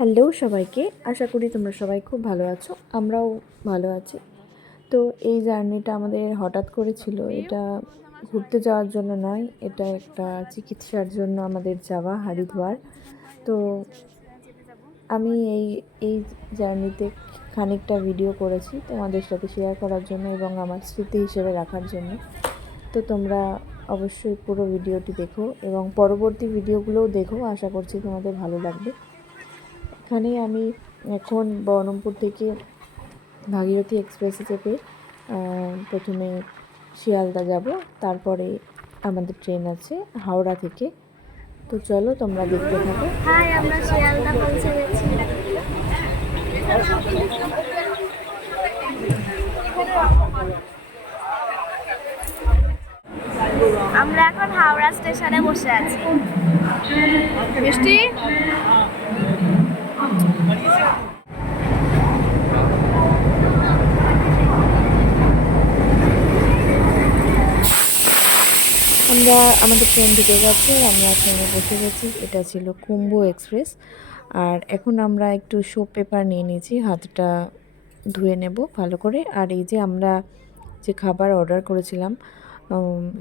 Hello সবাইকে, আশা করি তোমরা সবাই খুব ভালো আছো। আমরাও ভালো আছি। তো এই জার্নিটা আমাদের হঠাৎ করে ছিল। এটা ঘুরতে যাওয়ার জন্য নয়, এটা একটা চিকিৎসার জন্য আমাদের যাওয়া হরিদ্বার। তো আমি এই জার্নিতে খানিকটা ভিডিও করেছি তোমাদের সাথে শেয়ার করার জন্য এবং আমার স্মৃতি হিসেবে রাখার জন্য। তো তোমরা অবশ্যই পুরো ভিডিওটি দেখো এবং পরবর্তী ভিডিওগুলোও দেখো, আশা করছি তোমাদের ভালো লাগবে। এখানে আমি এখন বহরমপুর থেকে ভাগীরথী এক্সপ্রেসে চেপে প্রথমে শিয়ালদা যাব, তারপরে আমাদের ট্রেন আছে হাওড়া থেকে। তো চলো তোমরা দেখতে থাকো। হাই, আমরা শিয়ালদা পৌঁছে গেছি। আমরা এখন হাওড়া স্টেশনে বসে আছি। মিষ্টি আমরা আমাদের ট্রেন ঢুকে গেছে, আমরা ট্রেনে বসে গেছি। এটা ছিল কুম্ভ এক্সপ্রেস। আর এখন আমরা একটু সোপ পেপার নিয়ে নিয়েছি, হাতটা ধুয়ে নেব ভালো করে। আর এই যে আমরা যে খাবার অর্ডার করেছিলাম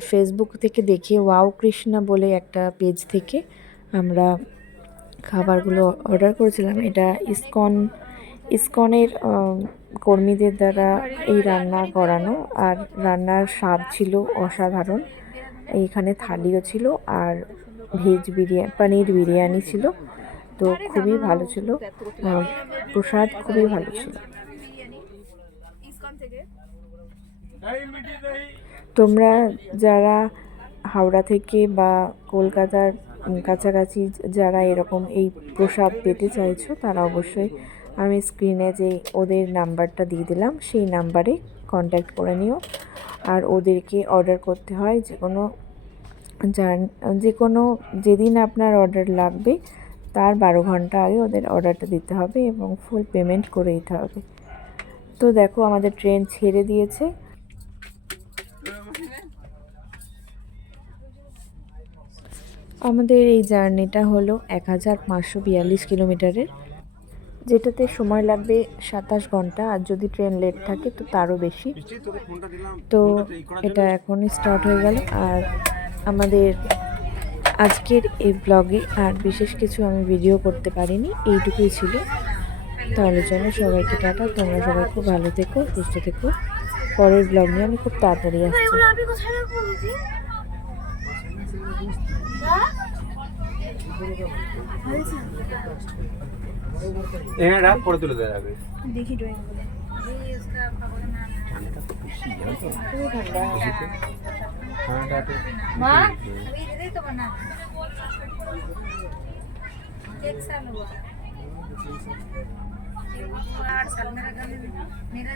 ফেসবুক থেকে দেখে, ওয়াও কৃষ্ণা বলে একটা পেজ থেকে আমরা খাবারগুলো অর্ডার করেছিলাম। এটা ইসকনের কর্মীদের দ্বারা এই রান্না করানো, আর রান্নার স্বাদ ছিল অসাধারণ। এইখানে থালিও ছিল আর পনির বিরিয়ানি ছিল। তো খুবই ভালো ছিল, প্রসাদ খুবই ভালো ছিল। তোমরা যারা হাওড়া থেকে বা কলকাতার কাছাকাছি যারা এরকম এই প্রসাদ পেতে চাইছো, তারা অবশ্যই আমি স্ক্রিনে যে ওদের নাম্বারটা দিয়ে দিলাম সেই নাম্বারে কন্ট্যাক্ট করে নিও। আর ওদেরকে অর্ডার করতে হয় যে কোনো যেদিন আপনার অর্ডার লাগবে তার 12 ঘন্টা আগে ওদের অর্ডারটা দিতে হবে এবং ফুল পেমেন্ট করে দিতে হবে। তো দেখো আমাদের ট্রেন ছেড়ে দিয়েছে। আমাদের এই জার্নিটা হলো 1542 কিলোমিটারের, যেটাতে সময় লাগবে 27 ঘন্টা, আর যদি ট্রেন লেট থাকে তো তারও বেশি। তো এটা এখনই স্টার্ট হয়ে গেল। আর আমাদের আজকের এই ব্লগে আর বিশেষ কিছু আমি ভিডিও করতে পারিনি, এইটুকুই ছিল। তাহলে চলো সবাইকে টাটা, তোমরা সবাই খুব ভালো থেকো, সুস্থ থেকো। পরের ব্লগ নিয়ে আমি খুব তাড়াতাড়ি আসছি। এখানে রাখ, পরে তুলে দেওয়া যাবে। দেখি ড্রয়িং ঠান্ডাটা তো বেশি, জানো তো? খুবই ঠান্ডা। ঠান্ডাটা তো মা अभी दे दे तो बना एक साल हुआ 8 साल मेरा